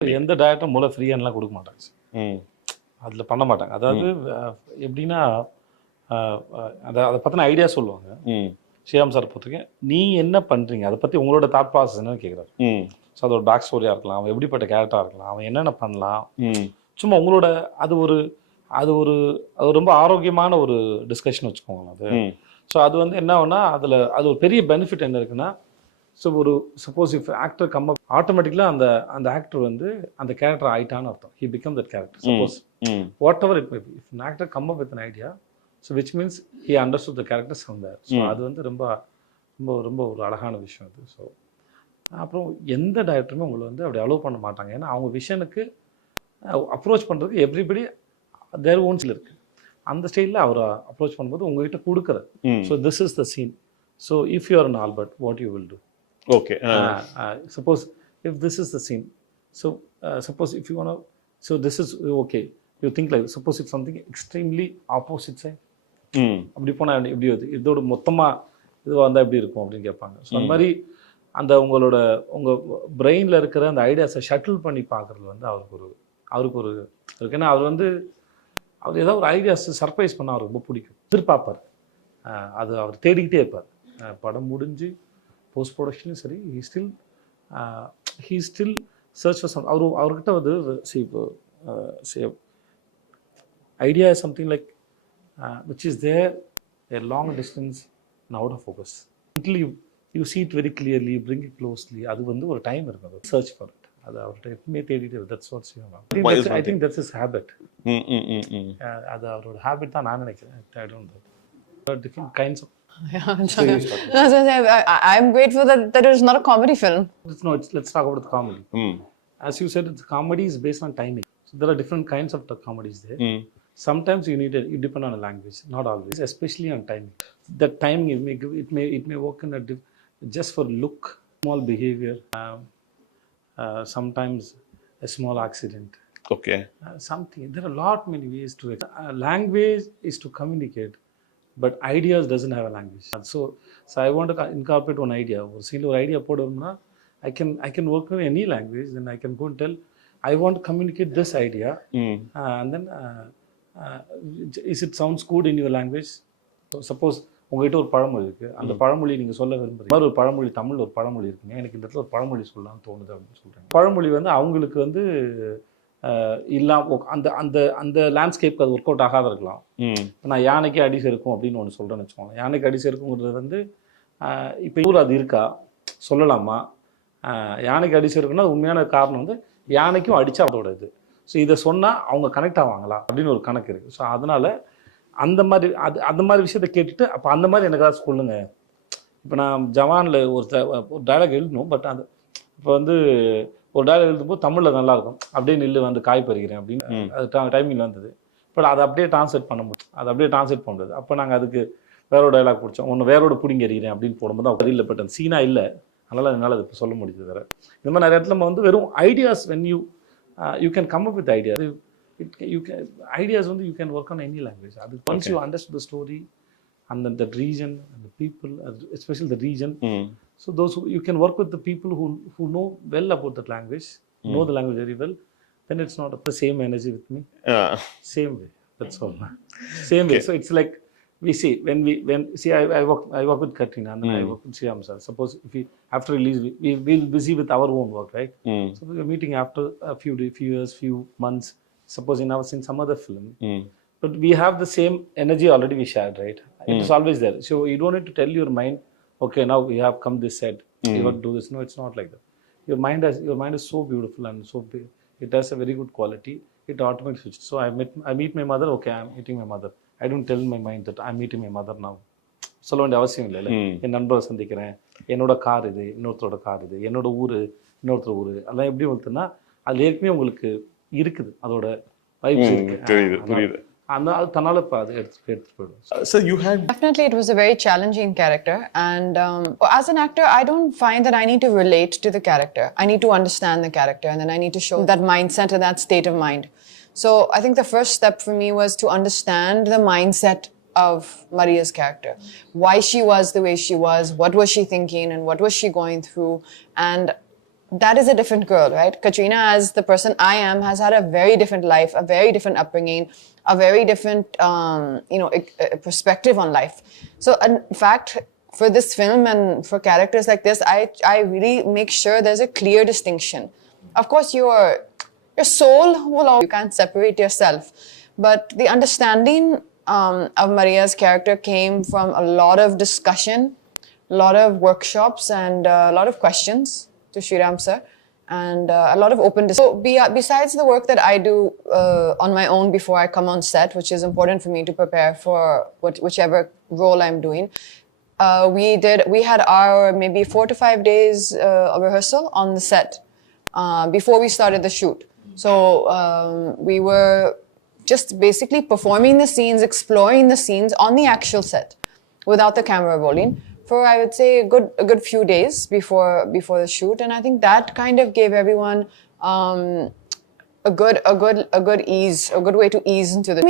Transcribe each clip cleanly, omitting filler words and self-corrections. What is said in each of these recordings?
எந்த டயட்டும் மூளை ஃப்ரீ ஹேண்ட்லாம் கொடுக்க மாட்டாங்க சார். ம் அதில் பண்ண மாட்டாங்க. அதாவது எப்படின்னா அதை பற்றின ஐடியா சொல்லுவாங்க. ம் ஸ்ரீராம் சார் பொறுத்தவரைக்கும் நீ என்ன பண்ணுறீங்க, அதை பற்றி உங்களோட தாட் ப்ராசஸ் என்னன்னு கேட்குறாரு. ம் ஸோ அதோட பேக் ஸ்டோரியாக இருக்கலாம், அவன் எப்படிப்பட்ட கேரக்டராக இருக்கலாம், அவன் என்னென்ன பண்ணலாம், ம் சும்மா உங்களோட அது ரொம்ப ஆரோக்கியமான ஒரு டிஸ்கஷன் வச்சுக்கோங்களேன் அது. ம் ஸோ அது வந்து என்ன ஆகுனா அதில் அது ஒரு பெரிய பெனிஃபிட் என்ன இருக்குன்னா, ஸோ ஒரு suppose if actor come up ஆட்டோமேட்டிக்கலாக அந்த ஆக்டர் வந்து அந்த கேரக்டர் ஆயிட்டான்னு அர்த்தம். He become that character. Suppose hmm whatever it may be, if an actor come up with an idea, so which means he understood the characters from there. So அது வந்து ரொம்ப ரொம்ப ரொம்ப ஒரு அழகான விஷயம் அது. ஸோ அப்புறம் எந்த டைரக்டருமே உங்களை வந்து அப்படி அலோவ் பண்ண மாட்டாங்க. ஏன்னா அவங்க விஷனுக்கு அப்ரோச் பண்ணுறதுக்கு எவ்ரிபடி தேர் ஓன் ஸ்டைல் இருக்குது. அந்த ஸ்டைலில் அவரை அப்ரோச் பண்ணும்போது உங்ககிட்ட கொடுக்குறது. So this is the scene. So if you are an Albert, what you will do? Okay Suppose if this is the scene, so suppose if you want to, so this is okay, you think like, suppose if something extremely opposite side, ம் அப்படி போனால் எப்படி வருது, இதோட மொத்தமாக இதுவாக இருந்தால் எப்படி இருக்கும் அப்படின்னு கேட்பாங்க. ஸோ அந்த மாதிரி அந்த உங்கள் பிரெயினில் இருக்கிற அந்த ஐடியாஸை ஷட்டில் பண்ணி பார்க்குறது வந்து அவருக்கு ஒரு இருக்கு. ஏன்னா அவர் ஏதாவது ஒரு ஐடியாஸ் சர்ப்ரைஸ் பண்ணால் அவருக்கு ரொம்ப பிடிக்கும், எதிர்பார்ப்பார். அது அவர் தேடிக்கிட்டே இருப்பார். படம் முடிஞ்சு போஸ்ட் ப்ரொடக்ஷனும் சரி, he still search for some. அவர்கிட்ட வந்து idea is something like which is there a long distance and out of focus. Until you see it very clearly, you bring it closely. அது வந்து ஒரு டைம் இருக்கும், சர்ச் ஃபார் இட். அது அவர்கிட்ட எப்பவுமே தேடிட்டு, that's what's you know. I think that's his habit. அது அவரோட ஹேபிட் தான் நான் நினைக்கிறேன். I don't know. Different kinds of I'm grateful that it is not a comedy film. Let's talk about the comedy. As you said, the comedy is based on timing. So there are different kinds of the comedies there. Sometimes you depend on a language, not always, especially on timing. That timing it may work in just for look, small behavior, sometimes a small accident. Okay Something. There are many ways to language is to communicate, but ideas doesn't have a language. So I want to incorporate one idea. ஒரு சில ஒரு ஐடியா போடணும்னா I can work in any language. Then I can go and tell I want to communicate this idea, and then is it sounds good in your language? So suppose உங்ககிட்ட ஒரு பழமொழி இருக்குது, அந்த பழமொழி நீங்கள் சொல்ல விரும்புகிறீங்க. மாதிரி ஒரு பழமொழி, தமிழில் ஒரு பழமொழி இருக்குங்க, எனக்கு இந்த இடத்துல ஒரு பழமொழி சொல்லலாம்னு தோணுது அப்படின்னு சொல்கிறேன். பழமொழி வந்து அவங்களுக்கு வந்து அந்த லேண்ட்ஸ்கேப்க்கு அது ஒர்க் அவுட் ஆகாத இருக்கலாம். நான் யானைக்கு அடி செருக்கும் அப்படின்னு ஒன்று சொல்கிறேன்னு வச்சுக்கோங்க. யானைக்கு அடி செருக்குங்கிறது வந்து இப்போ ஊர் அது இருக்கா, சொல்லலாமா? யானைக்கு அடி செருக்குன்னா உண்மையான காரணம் வந்து யானைக்கும் அடித்தா அதோட இது. ஸோ இதை சொன்னால் அவங்க கனெக்ட் ஆவாங்களா அப்படின்னு ஒரு கணக்கு இருக்குது. ஸோ அதனால் அந்த மாதிரி விஷயத்த கேட்டுட்டு, அப்போ அந்த மாதிரி எனக்காக சொல்லுங்க. இப்போ நான் ஜவானில் ஒரு டைலாக் எழுதணும், பட் அது இப்போ வந்து ஒரு டைலாக் எழுதும்போது தமிழில் நல்லாயிருக்கும், அப்படியே நில்லு வந்து காய் பறிக்கிறேன் அப்படின்னு அது டைமிங்கில் வந்தது. பட் அதை அப்படியே டிரான்ஸ்லேட் பண்ண முடியாது. அப்போ நாங்கள் அதுக்கு வேறோட டைலாக் பிடிச்சோம், ஒன்று வேறோட பிடிங்கி எறிகிறேன் அப்படின்னு போடும்போது அவங்க இல்லை, பட் அந்த சீனாக இல்லை, அதனால் அது இப்போ சொல்ல முடியுது. வேறு இந்த மாதிரி நிறைய இடத்துல நம்ம வந்து வெறும் ideas, when you can come up with ideas. Ideas only you can work on any language. Once you understand the story and then the region and the people, especially the region, so those you can work with the people who know well about that language, know the language very well. Then it's not the same energy with me. Same way. That's all. Same way. So it's like we see I work with Katrina and then I work with Shyam sir. Suppose if we after release we'll busy with our own work, right? So we're meeting after a few years, few months. Suppose in some other film, but we have the same energy already we shared, right? It is always there. So you don't need to tell your mind, okay, now we have come this set, you have to do this. No, it's not like that. Your mind is so beautiful and so big. It has a very good quality. It automatically switches. So I meet my mother. Okay, I'm meeting my mother. I don't tell my mind that I'm meeting my mother now. சொல்ல வேண்டிய அவசியம் இல்லை. என் நண்பரை சந்திக்கிறேன், என்னோட கார் இது, இன்னொருத்தரோட கார் இது, என்னோட ஊர், இன்னொருத்தர் ஊர், அதெல்லாம் எப்படி வந்துன்னா அது ஏற்கனவே உங்களுக்கு இருக்குது, அதோட வைப்ஸ் இருக்கு. அது தன்னால இப்போ அது எடுத்துட்டு போயிடும். So you had Definitely it was a very challenging character, and as an actor I don't find that I need to relate to the character. I need to understand the character, and then I need to show that mindset and that state of mind. So I think the first step for me was to understand the mindset of Maria's character, why she was the way she was, what was she thinking and what was she going through. And that is a different girl, right? Katrina, as the person I am, has had a very different life, a very different upbringing, a very different, perspective on life. So, in fact, for this film and for characters like this, I really make sure there's a clear distinction. Of course, your soul will always, you can't separate yourself. But the understanding of Maria's character came from a lot of discussion, a lot of workshops, and a lot of questions to Sriram sir, and a lot of open discussion. So besides the work that I do on my own before I come on set, which is important for me to prepare for whichever role I'm doing, we had our maybe 4 to 5 days of rehearsal on the set before we started the shoot. So we were just basically performing the scenes, exploring the scenes on the actual set without the camera rolling for, I would say, a good few days before the shoot. And I think that kind of gave everyone a good way to ease into the.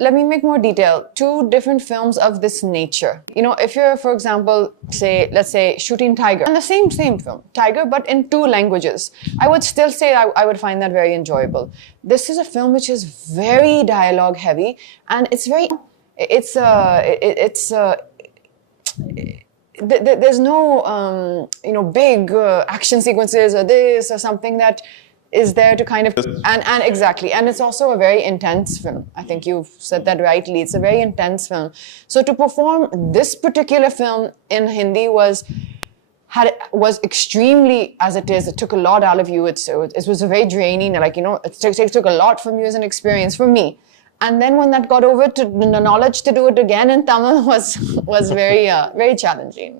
Let me make more detail. 2 different films of this nature. You know, if you're, for example, let's say shooting Tiger, and the same film, Tiger, but in 2 languages, I would still say I would find that very enjoyable. This is a film which is very dialogue heavy, and there's no big action sequences or this or something that is there to kind of and exactly, and it's also a very intense film. I think you've said that rightly. It's a very intense film. So to perform this particular film in Hindi was extremely, as it is, it took a lot out of you. It was a very draining, it took a lot from you as an experience for me. And then when that got over to the knowledge to do it again in Tamil was very very challenging.